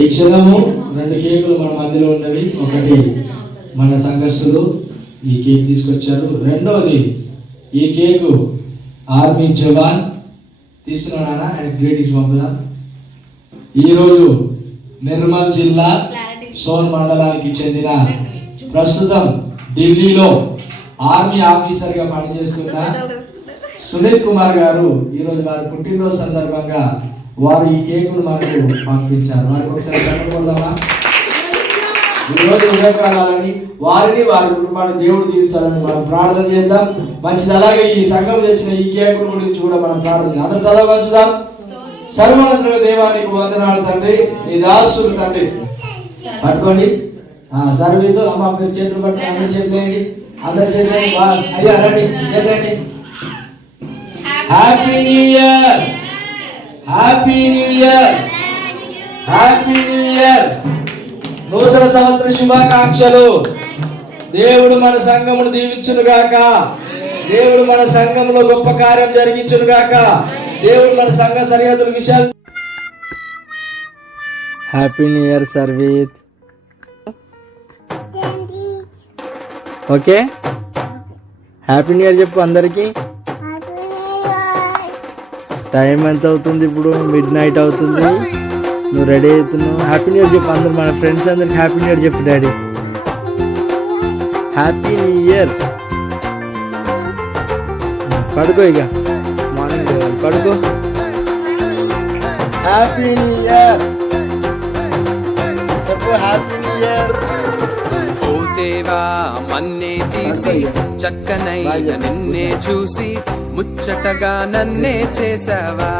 ఈ క్షణము 2 కేకులు మన మధ్యలో ఉన్నవి. ఒకటి మన సంఘస్థులు ఈ కేక్ తీసుకొచ్చారు. రెండవది ఈ కేకు ఆర్మీ జవాన్ తీసుకున్నానా ఆయన గ్రీటింగ్స్ పంపుదాం. ఈరోజు నిర్మల్ జిల్లా సోన్ మండలానికి చెందిన ప్రస్తుతం ఢిల్లీలో ఆర్మీ ఆఫీసర్గా పనిచేస్తున్న సునీల్ కుమార్ గారు ఈరోజు వారి పుట్టినరోజు సందర్భంగా వారు ఈ కేకును మనకు పంపించారు. వారికి ఒకసారి కనుగొడదామా? ఈరోజు ఉదయకాలని వారిని వారి కుటుంబాన్ని దేవుడు దీవించాలని మనం ప్రార్థన చేద్దాం. మంచిది. అలాగే ఈ సంఘం తెచ్చిన ఈ కేకుల గురించి కూడా మనం ప్రార్థన చేద్దాం. తల మంచిదాం. సర్వోన్నతుల దేవానికి వందనాలు తండ్రి. ఈ దాసులు తండ్రి పట్టుకోండి. సర్వీతో అమ్మ చేతులు పట్టుకుని అందరి చేతులు వేయండి. అందరి చేతులు అయ్యా రండి చేయండి. Happy new year, happy new year, happy new year. నూతన సంవత్సర శుభాకాంక్షలు. దేవుడు మన సంఘమును దీవించును గాక. దేవుడు మన సంఘంలో గొప్ప కార్యం జరిగించును గాక. దేవుడు మన సంఘ సరిహద్దుల విషయాలు. హ్యాపీ న్యూ ఇయర్ సర్వీత్. ఓకే, హ్యాపీ న్యూ ఇయర్ చెప్పు అందరికి. టైం ఎంత అవుతుంది ఇప్పుడు? మిడ్ నైట్ అవుతుంది. నువ్వు రెడీ అవుతున్నావు. హ్యాపీ న్యూ ఇయర్ చెప్పు అందరు, మన ఫ్రెండ్స్ అందరికి హ్యాపీ న్యూ ఇయర్ చెప్పు. Daddy happy new year. పడుకో, ఇక మార్నింగ్ పడుకో. హ్యాపీ న్యూ ఇయర్ చెప్పు. Happy new year. ఓ దేవా మన్నే తీసి చక్కనైన నిన్నే చూసి ముచ్చటగా నన్నే చేసావా.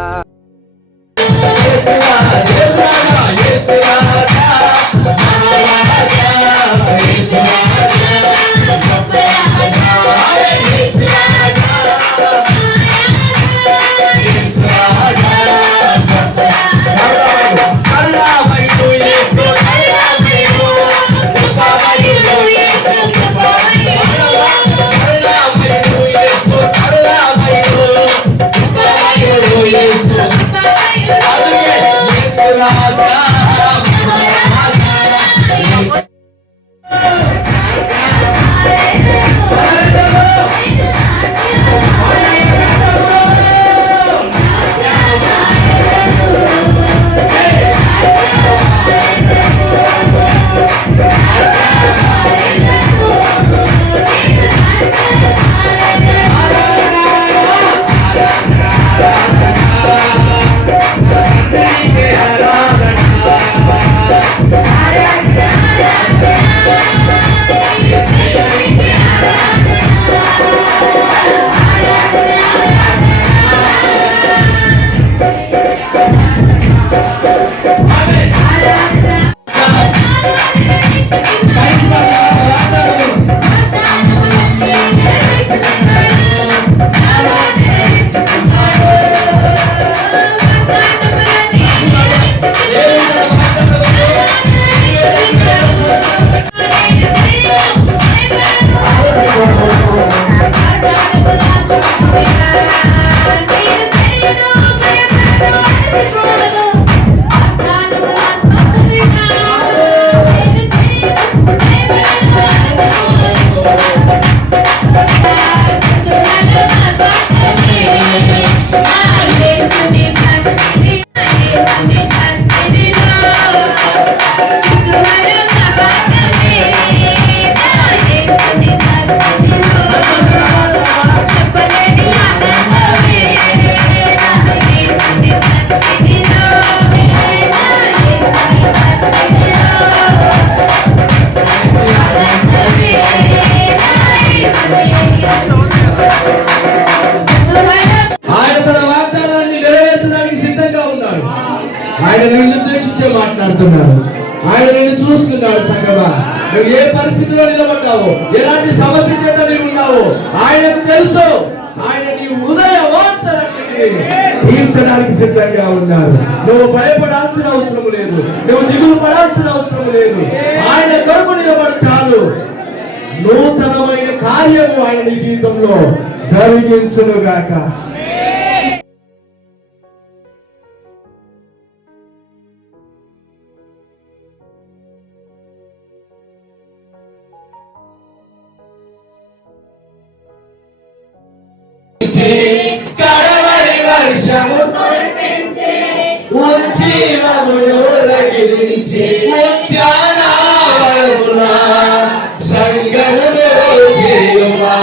ఆయన నిన్ను ఉద్దేశించే మాట్లాడుతున్నాడు. ఆయన నిన్ను చూస్తున్నాడు. సంగమా, నువ్వు ఏ పరిస్థితిలో నిలబడ్డావో, ఎలాంటి సమస్య చేత నీవు ఉన్నావో ఆయనకు తెలుసు. ఆయన నీ హృదయ వాంఛలన్నిటినీ తీర్చడానికి సిద్ధంగా ఉన్నారు. నువ్వు భయపడాల్సిన అవసరం లేదు, నువ్వు దిగులు పడాల్సిన అవసరం లేదు. ఆయన కొరకు నిలబడి చాలు, నూతనమైన కార్యము ఆయన నీ జీవితంలో జరిగించునుగాక. కడవరి వర్షము ఉజ్జీవమును రగిలించి ఉద్యానవనమున సంగమును చేయుమా,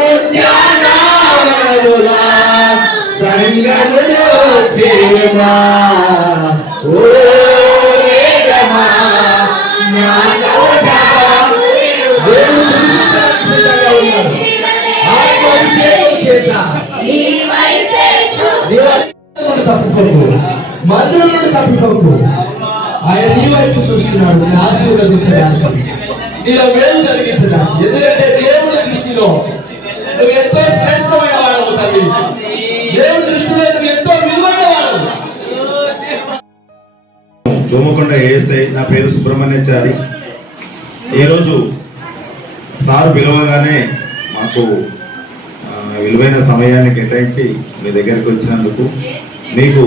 ఉద్యానవనమున సంగమును చేయుమా. ఓ వేగమా జ్ఞానోదయా తప్పుకోకు, మందుల నుండి తప్పుకోకు. ఆయన నీ వైపు చూస్తున్నాడు, నేను ఆశీర్వదించడానికి, నీలో మేలు జరిగించడానికి. ఎందుకంటే దేవుడి దృష్టిలో నువ్వు ఎంతో శ్రేష్టమైన వాడు తల్లి, దేవుడి దృష్టిలో నువ్వు ఎంతో విలువైన వాడు. దోమకొండ ఏఎస్ఐ, నా పేరు సుబ్రహ్మణ్యాచారి. ఈరోజు సార్ పిలవగానే మాకు విలువైన సమయాన్ని కేటాయించి మీ దగ్గరికి వచ్చినందుకు మీకు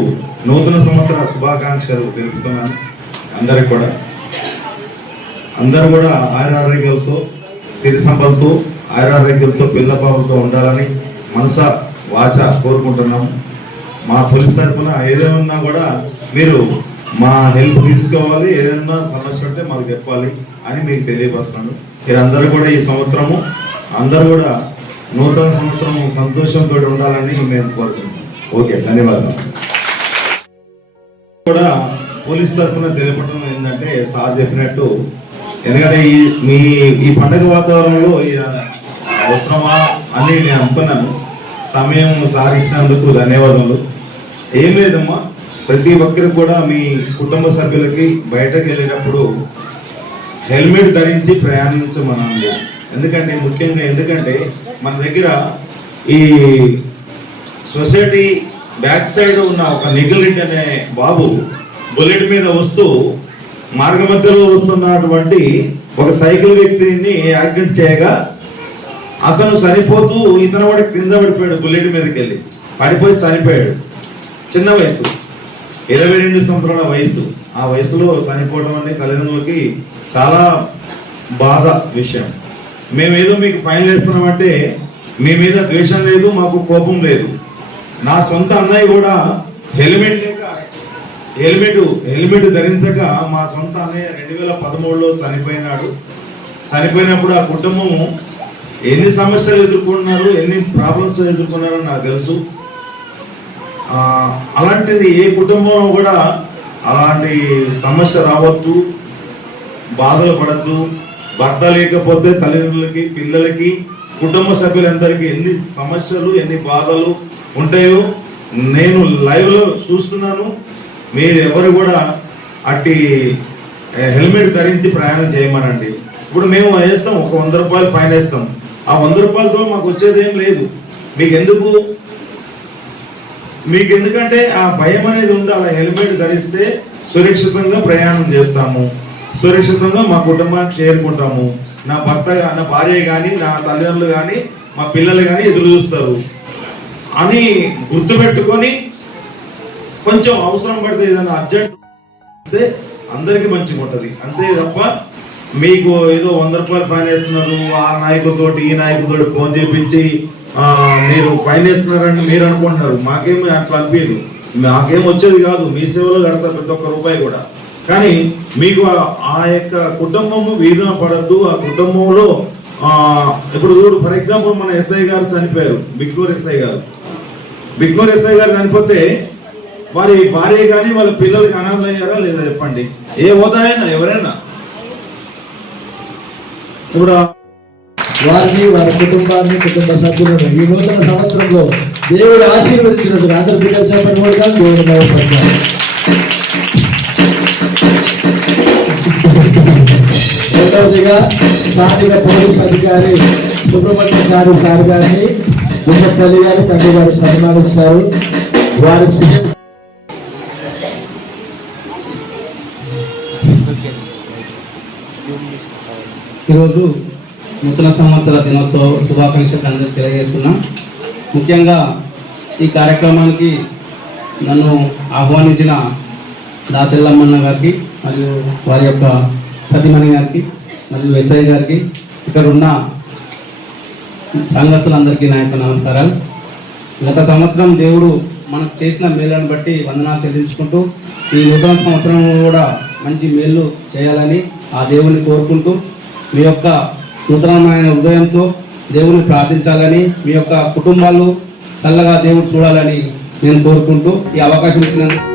నూతన సంవత్సర శుభాకాంక్షలు తెలుపుతున్నాను. అందరికి కూడా, అందరూ కూడా ఆయురారోగ్యాలతో, సిరి సంపదతో, ఆయురారోగ్యాలతో, పిల్లపాలతో ఉండాలని మనస వాచ కోరుకుంటున్నాము. మా పోలీస్ తరఫున ఏదైనా కూడా మీరు మా హెల్ప్ తీసుకోవాలి, ఏదైనా సమస్య ఉంటే మాకు చెప్పాలి అని మీకు తెలియపరుస్తున్నాను. మీరందరూ కూడా ఈ సంవత్సరము అందరూ కూడా నూతన సంవత్సరం సంతోషంతో ఉండాలని మేము కోరుకుంటున్నాం. ఓకే, ధన్యవాదాలు. కూడా పోలీస్ తరఫున తెలపడం ఏంటంటే సార్ చెప్పినట్టు, ఎందుకంటే ఈ పండగ వాతావరణంలో అవసరమా అని నేను అనుకున్నాను. సమయం సార్ ఇచ్చినందుకు ధన్యవాదాలు. ఏం లేదమ్మా, ప్రతి ఒక్కరికి కూడా మీ కుటుంబ సభ్యులకి బయటకు వెళ్ళేటప్పుడు హెల్మెట్ ధరించి ప్రయాణించమనండి. ఎందుకంటే మన దగ్గర ఈ సొసైటీ బ్యాక్ సైడ్ ఉన్న ఒక నిఖిల్ రెడ్డి అనే బాబు బుల్లెట్ మీద వస్తూ మార్గ మధ్యలో వస్తున్నటువంటి ఒక సైకిల్ వ్యక్తిని యాక్సిడెంట్ చేయగా అతను చనిపోతూ ఇతను కూడా కింద పడిపోయాడు. బుల్లెట్ మీదకి వెళ్ళి పడిపోయి చనిపోయాడు. చిన్న వయసు, 22 సంవత్సరాల వయసు. ఆ వయసులో చనిపోవడం అనేది తల్లిదండ్రులకి చాలా బాధ విషయం. మేమేదో మీకు ఫైన్ వేస్తున్నామంటే మీ మీద ద్వేషం లేదు, మాకు కోపం లేదు. నా సొంత అన్నయ్య కూడా హెల్మెట్ ధరించక మా సొంత అన్నయ్య 2013లో చనిపోయినాడు. చనిపోయినప్పుడు ఆ కుటుంబం ఎన్ని సమస్యలు ఎదుర్కొన్నారు, ఎన్ని ప్రాబ్లమ్స్ ఎదుర్కొన్నారో నాకు తెలుసు. అలాంటిది ఏ కుటుంబంలో కూడా అలాంటి సమస్య రావద్దు, బాధలు పడద్దు. భర్త లేకపోతే తల్లిదండ్రులకి, పిల్లలకి, కుటుంబ సభ్యులందరికీ ఎన్ని సమస్యలు, ఎన్ని బాధలు ఉంటాయో నేను లైవ్లో చూస్తున్నాను. మీరు ఎవరు కూడా అట్టి హెల్మెట్ ధరించి ప్రయాణం చేయమనండి. ఇప్పుడు మేము వేస్తాం, ఒక 100 రూపాయలు ఫైన్ వేస్తాం. ఆ 100 రూపాయలతో మాకు వచ్చేది ఏం లేదు. మీకెందుకంటే ఆ భయం అనేది ఉంది. అలా హెల్మెట్ ధరిస్తే సురక్షితంగా ప్రయాణం చేస్తాము, సురక్షితంగా మా కుటుంబానికి చేరుకుంటాము. నా భర్త, నా భార్య కానీ, నా తల్లిదండ్రులు కానీ, మా పిల్లలు కానీ ఎదురు చూస్తారు అని గుర్తుపెట్టుకొని కొంచెం అవసరం పడితే ఏదైనా అర్జెంట్ అయితే అందరికీ మంచిగా ఉంటుంది. అంతే తప్ప మీకు ఏదో 100 రూపాయలు ఫైన్ వేస్తున్నారు, ఆ నాయకులతోటి ఈ నాయకులతోటి ఫోన్ చేపించి మీరు ఫైన్ వేస్తున్నారని మీరు అనుకుంటున్నారు. మాకేమి అట్లా అనిపించదు, మాకేం వచ్చేది కాదు. మీ సేవలో కడతారు ప్రతి ఒక్క రూపాయి కూడా. కానీ మీకు ఆ యొక్క కుటుంబము వీధిన పడద్దు. ఆ కుటుంబంలో ఇప్పుడు ఫర్ ఎగ్జాంపుల్ మన ఎస్ఐ గారు చనిపోయారు, బిక్నూర్ ఎస్ఐ గారు చనిపోతే వారి భార్య కానీ వాళ్ళ పిల్లలకి అనాథలు అయ్యారా లేదా చెప్పండి? ఏ హోదా అయినా ఎవరైనా ఇప్పుడు వారిని, వారి కుటుంబాన్ని, కుటుంబ సభ్యులను ఈ నూతన సంవత్సరంలో దేవుడు ఆశీర్వదించినట్టు అందరూ బిడ్డలు చెప్పండి కూడా దేవుడు భయపడతారు. రెండవదిగా స్థానిక పోలీస్ అధికారి సుబ్రహ్మణ్యాచారి సార్ గారిని బిషప్ తల్లి గారు తండ్రి గారు సన్మానిస్తారు. వారి సీఎం ఈరోజు నూతన సంవత్సర దినోత్సవ శుభాకాంక్షలు అందరికీ తెలియజేస్తున్నాం. ముఖ్యంగా ఈ కార్యక్రమానికి నన్ను ఆహ్వానించిన దాసెల్లమ్మన్న గారికి మరియు వారి యొక్క సతీమణి గారికి మరియు ఎస్ఐ గారికి, ఇక్కడ ఉన్న సంఘస్థులందరికీ నా యొక్క నమస్కారాలు. గత సంవత్సరం దేవుడు మనకు చేసిన మేలును బట్టి వందనాలు చెల్లించుకుంటూ ఈ నూతన సంవత్సరం కూడా మంచి మేలు చేయాలని ఆ దేవుని కోరుకుంటూ మీ యొక్క నూతనమైన హృదయంతో దేవుని ప్రార్థించాలని, మీ యొక్క కుటుంబాలు చల్లగా దేవుడు చూడాలని నేను కోరుకుంటూ ఈ అవకాశం ఇచ్చినందుకు